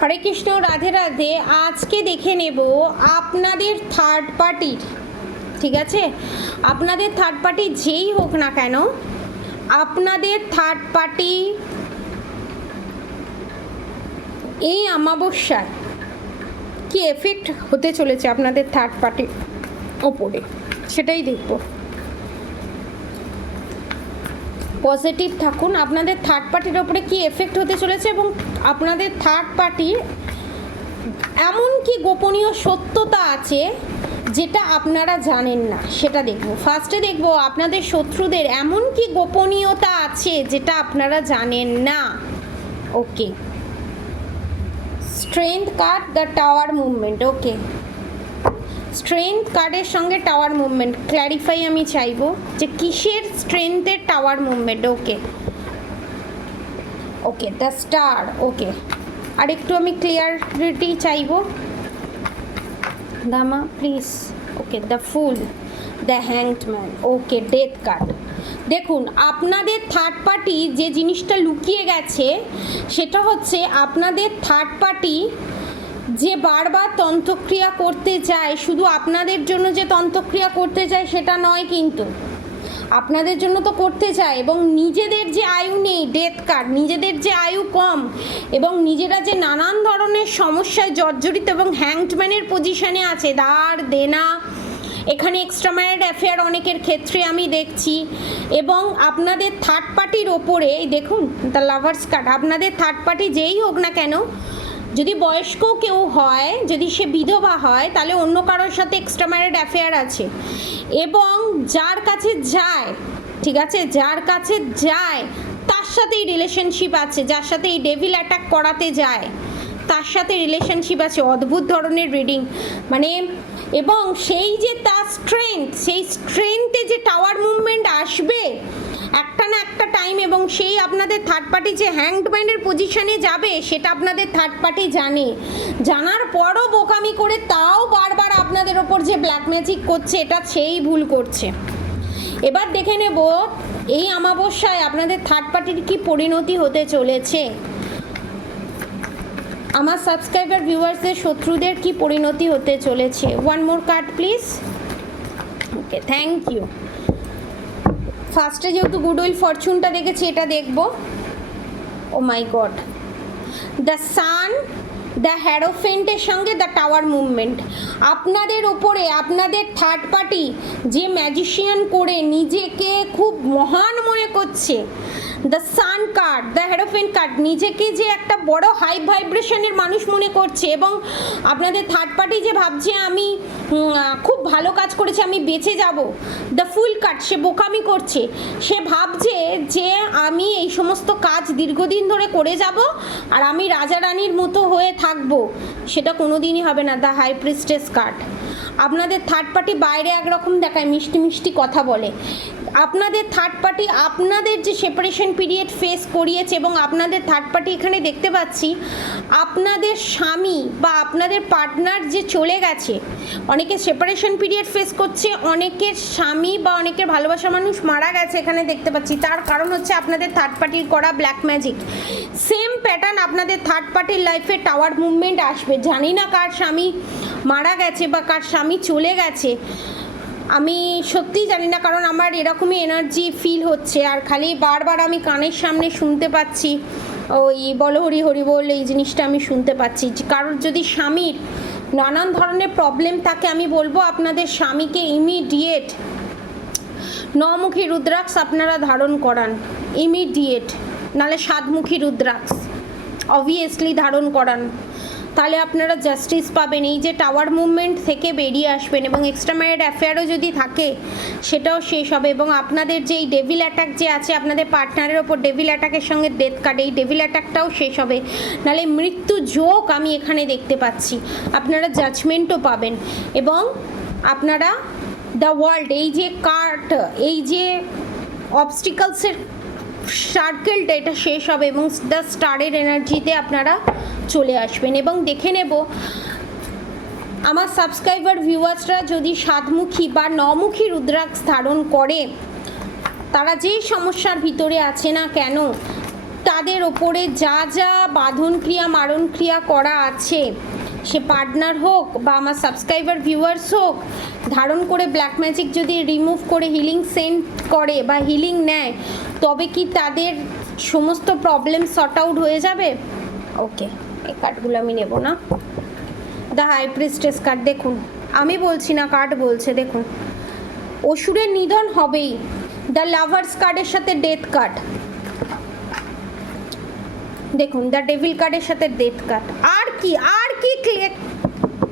হরে কৃষ্ণ, রাধে রাধে। আজকে দেখে নেব আপনাদের থার্ড পার্টির, ঠিক আছে, আপনাদের থার্ড পার্টি যেই হোক না কেন, আপনাদের থার্ড পার্টি এই অমাবস্যায় কি এফেক্ট হতে চলেছে আপনাদের থার্ড পার্টির ওপরে, সেটাই দেখব। পজিটিভ থাকুন। আপনাদের থার্ড পার্টির ওপরে কি এফেক্ট হতে চলেছে এবং আপনাদের থার্ড পার্টির এমন কি গোপনীয় সত্যতা আছে যেটা আপনারা জানেন না, সেটা দেখব। ফার্স্টে দেখব আপনাদের শত্রুদের এমন কি গোপনীয়তা আছে যেটা আপনারা জানেন না। Okay, strength card, the tower movement. Okay, strength কার্ডের সঙ্গে টাওয়ার মুভমেন্ট ক্ল্যারিফাই আমি চাইবো যে কিসের স্ট্রেংথের tower movement. Okay okay, the star. Okay, আর একটু আমি ক্লিয়ারিটি চাইবো দামা please. Okay, the fool, the hanged man. Okay, death card. দেখুন, আপনাদের থার্ড পার্টি যে জিনিসটা লুকিয়ে গেছে সেটা হচ্ছে আপনাদের থার্ড পার্টি যে বারবার তন্ত্রক্রিয়া করতে চায়, শুধু আপনাদের জন্য যে তন্ত্রক্রিয়া করতে চায় সেটা নয়, কিন্তু আপনাদের জন্য তো করতে চায় এবং নিজেদের যে আয়ু নেই, ডেথ কার্ড, নিজেদের যে আয়ু কম এবং নিজেরা যে নানান ধরনের সমস্যায় জর্জরিত এবং হ্যাংডম্যানের পজিশনে আছে, ধার দেনা, এখানে এক্সট্রা ম্যারিড অ্যাফেয়ার অনেকের ক্ষেত্রে আমি দেখছি। এবং আপনাদের থার্ড পার্টির ওপরে দেখুন দ্য লাভার্স কার্ড। আপনাদের থার্ড পার্টি যেই হোক না কেন, যদি বয়স্ক কেউ হয়, যদি সে বিধবা হয়, তাহলে অন্য কারোর সাথে এক্সট্রা ম্যারিড অ্যাফেয়ার আছে এবং যার কাছে যায়, ঠিক আছে, যার কাছে যায় তার সাথেই রিলেশনশিপ আছে, যার সাথে এই ডেভিল অ্যাটাক করাতে যায় তার সাথে রিলেশনশিপ আছে। অদ্ভুত ধরনের রিডিং, মানে, এবং সেই যে তার স্ট্রেংথ, সেই স্ট্রেংথে যে টাওয়ার মুভমেন্ট আসবে একটা না একটা টাইম, এবং সেই আপনাদের থার্ড পার্টি যে হ্যাংডম্যানের পজিশনে যাবে সেটা আপনাদের থার্ড পার্টি জানে। জানার পরও বোকামি করে তাও বারবার আপনাদের ওপর যে ব্ল্যাক ম্যাজিক করছে, এটা সেই ভুল করছে। এবার দেখে নেব এই অমাবস্যায় আপনাদের থার্ড পার্টির কি পরিণতি হতে চলেছে। আমার সাবস্ক্রাইবার ভিউয়ার্সদের শত্রুদের কি পরিণতি হতে চলেছে। One more card please. Okay, thank you. ফার্স্টে যেহেতু গুডউইল ফরচুনটা দেখেছি, এটা দেখব। Oh my god, the sun, the হ্যারোফেন্টের সঙ্গে দ্য টাওয়ার মুভমেন্ট। আপনাদের ওপরে আপনাদের থার্ড পার্টি যে ম্যাজিশিয়ান করে নিজেকে খুব মহান মনে করছে, the sun card, the হ্যারোফেন্ট card, নিজেকে যে একটা বড় হাই ভাইব্রেশনের মানুষ মনে করছে এবং আপনাদের থার্ড পার্টি যে ভাবছে আমি খুব ভালো কাজ করেছি, আমি বেঁচে যাব। দ্য ফুল কার্ড, সে বোকামি করছে, সে ভাবছে যে আমি এই সমস্ত কাজ দীর্ঘদিন ধরে করে যাব আর আমি রাজা রানীর মতো হয়ে থাকবো, সেটা কোনো দিনই হবে না। The high priestess card. আপনাদের থার্ড পার্টি বাইরে একরকম দেখায়, মিষ্টি মিষ্টি কথা বলে। আপনাদের থার্ড পার্টি আপনাদের যে সেপারেশন পিরিয়ড ফেস করিয়েছে এবং আপনাদের থার্ড পার্টি এখানে দেখতে পাচ্ছি আপনাদের স্বামী বা আপনাদের পার্টনার যে চলে গেছে, অনেকে সেপারেশন পিরিয়ড ফেস করছে, অনেকের স্বামী বা অনেকের ভালোবাসা মানুষ মারা গেছে এখানে দেখতে পাচ্ছি। তার কারণ হচ্ছে আপনাদের থার্ড পার্টির করা ব্ল্যাক ম্যাজিক। সেম প্যাটার্ন আপনাদের থার্ড পার্টির লাইফে টাওয়ার মুভমেন্ট আসবে। জানি না কার স্বামী মারা গেছে বা কার স্বামী চলে গেছে, আমি সত্যিই জানি না, কারণ আমার এরকমই এনার্জি ফিল হচ্ছে। আর খালি বারবার আমি কানের সামনে শুনতে পাচ্ছি ওই বলো হরি হরি বল, এই জিনিসটা আমি শুনতে পাচ্ছি। কারোর যদি স্বামীর নানান ধরনের প্রবলেম থাকে, আমি বলবো আপনাদের স্বামীকে ইমিডিয়েট নমুখী রুদ্রাক্ষ আপনারা ধারণ করান, ইমিডিয়েট, নাহলে সাতমুখী রুদ্রাক্ষ অবভিয়াসলি ধারণ করান, তাহলে আপনারা জাস্টিস পাবেন, এই যে টাওয়ার মুভমেন্ট থেকে বেরিয়ে আসবেন এবং এক্সট্রা ম্যারিড অ্যাফেয়ারও যদি থাকে সেটাও শেষ হবে। এবং আপনাদের যে এই ডেভিল অ্যাটাক যে আছে আপনাদের পার্টনারের ওপর, ডেভিল অ্যাটাকের সঙ্গে ডেথ কার্ড, এই ডেভিল অ্যাটাকটাও শেষ হবে, নাহলে মৃত্যু যোগ আমি এখানে দেখতে পাচ্ছি। আপনারা জাজমেন্টও পাবেন এবং আপনারা দ্য ওয়ার্ল্ড, এই যে কার্ড, এই যে অবস্টিকলসের সার্কেলটা, এটা শেষ হবে এবং দ্য স্টারের এনার্জিতে আপনারা চলে আসবেন। এবং দেখে নেব আমার সাবস্ক্রাইবার ভিউয়ার্সরা যদি সাতমুখী বা নমুখী রুদ্রাক্ষ ধারণ করে, তারা যেই সমস্যার ভিতরে আছে না কেন, তাদের ওপরে যা যা বাঁধন ক্রিয়া মারণ ক্রিয়া করা আছে, সে পার্টনার হোক বা আমার সাবস্ক্রাইবার ভিউয়ার্স হোক, ধারণ করে ব্ল্যাক ম্যাজিক যদি রিমুভ করে হিলিং সেন্ড করে বা হিলিং নেয়, তবে কি তাদের সমস্ত প্রবলেম সর্ট আউট হয়ে যাবে? ওকে, এই কার্ডগুলো আমি নেব না। দ্য হাই প্রিস্টেস কার্ড, দেখুন আমি বলছি না, কার্ড বলছে, দেখুন অসুরের নিধন হবেই। দ্য লাভার্স কার্ডের সাথে ডেথ কার্ড, দেখুন দ্য ডেভিল কার্ডের সাথে ডেথ কার্ড। আর কি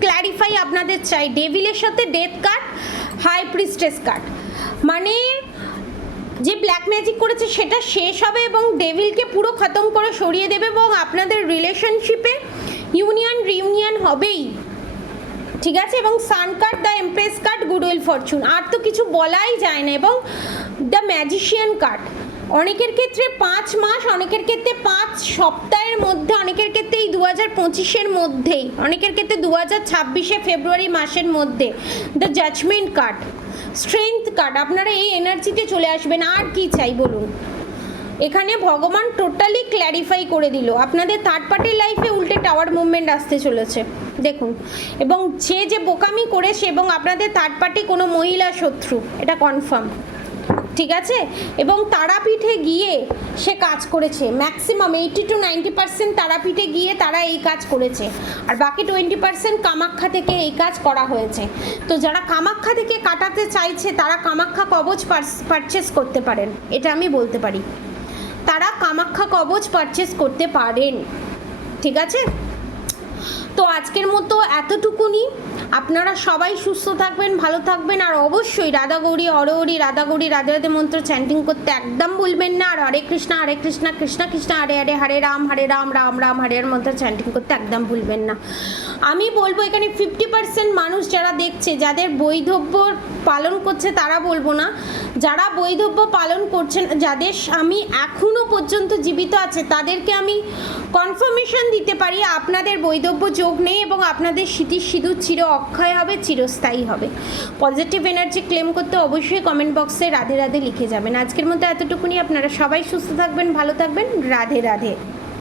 ক্ল্যারিফাই আপনাদের চাই? ডেভিলের সাথে death card, high priestess card, মানে যে ব্ল্যাক ম্যাজিক করেছে সেটা শেষ হবে এবং ডেভিলকে পুরো খতম করে সরিয়ে দেবে এবং আপনাদের রিলেশনশিপে রিউনিয়ন হবেই, ঠিক আছে? এবং sun card, the empress card, goodwill fortune, আর তো কিছু বলাই যায় না। এবং দ্য ম্যাজিশিয়ান কার্ড, অনেকের ক্ষেত্রে 5 মাস, অনেকের ক্ষেত্রে 5 সপ্তাহের মধ্যে, অনেকের ক্ষেত্রে এই 2025-এর মধ্যেই, অনেকের ক্ষেত্রে 2026-এ ফেব্রুয়ারি মাসের মধ্যে। The judgement card, strength card, আপনারা এই এনার্জিতে চলে আসবেন। আর কি চাই বলুন? এখানে ভগবান টোটালি ক্ল্যারিফাই করে দিল আপনাদের থার্ড পার্টির লাইফে উল্টে টাওয়ার মুভমেন্ট আসতে চলেছে, দেখুন। এবং যে বোকামি করেছে এবং আপনাদের থার্ড পার্টি কোনো মহিলা শত্রু, এটা কনফার্ম, ঠিক আছে? এবং তারাপীঠে গিয়ে সে কাজ করেছে, ম্যাক্সিমাম 80 to 90% তারাপীঠে গিয়ে তারা এই কাজ করেছে, আর বাকি 20% কামাখ্যা থেকে এই কাজ করা হয়েছে। তো যারা কামাখ্যা থেকে কাটাতে চাইছে তারা কামাখ্যা কবচ পারচেস করতে পারেন, এটা আমি বলতে পারি। তারা কামাখ্যা কবচ পারচেস করতে পারেন, ঠিক আছে? তো আজকের মতো এতটুকুনি। আপনারা সবাই সুস্থ থাকবেন, ভালো থাকবেন, আর অবশ্যই রাধা গৌরী হরহরি, রাধা গৌরী রাধে রাধে মন্ত্র চ্যান্টিং করতে একদম ভুলবেন না। আর হরে কৃষ্ণ কৃষ্ণ কৃষ্ণ হরে হরে, হরে রাম রাম রাম হরে মন্ত্র চ্যান্টিং করতে একদম ভুলবেন না। আমি বলবো এখানে 50% মানুষ যারা দেখছে, যাদের বৈধব্য পালন করছে তারা বলবো না, যারা বৈধব্য পালন করছেন, যাদের স্বামী এখনও পর্যন্ত জীবিত আছে, তাদেরকে আমি কনফার্মেশন দিতে পারি আপনাদের বৈধব্য যোগ নেই এবং আপনাদের স্মৃতির সিঁদুর চির অক্ষয় হবে, চিরস্থায়ী হবে। পজিটিভ এনার্জি ক্লেম করতে অবশ্যই কমেন্ট বক্সে রাধে রাধে লিখে যাবেন। আজকের মতো এতটুকুনি। আপনারা সবাই সুস্থ থাকবেন, ভালো থাকবেন, রাধে রাধে।